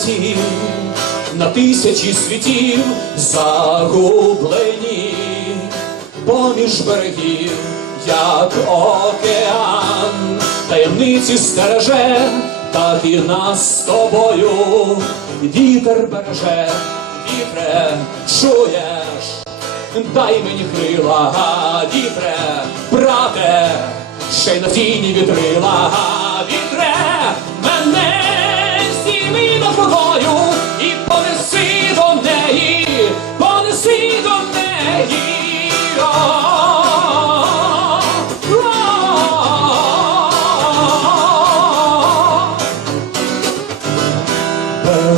полетів на тисячі світів загублені поміж берегів, як океан, таємниці стереже, так і нас з тобою. Вітер береже, вітре, чуєш, дай мені крила, вітре, брате, ще й на тіні вітрила,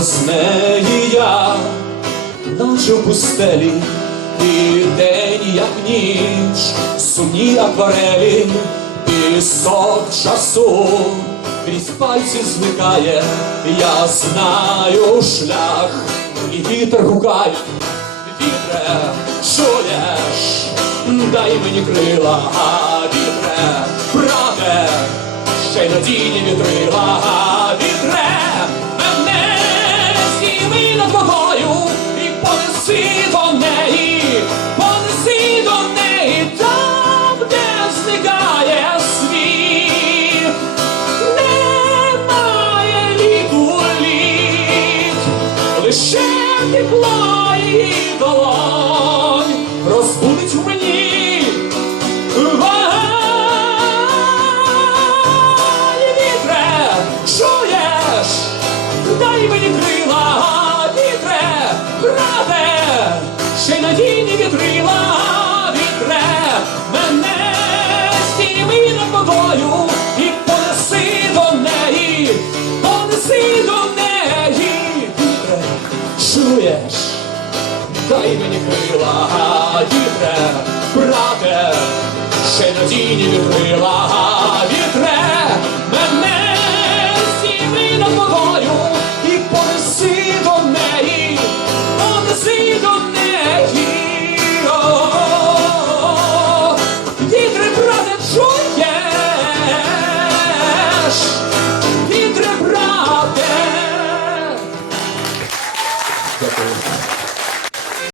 Без неї я, наче в пустелі, і день, як ніч, сумні акварелі, пісок часу. Крізь пальці зникає, я знаю шлях, і вітер гукає, вітре, чуєш, дай мені крила, а вітре, брате, ще й надійні вітрила, вітре, тепло її долонь розбудить дай мені крила, вітре, брате, ще надійні вітрила,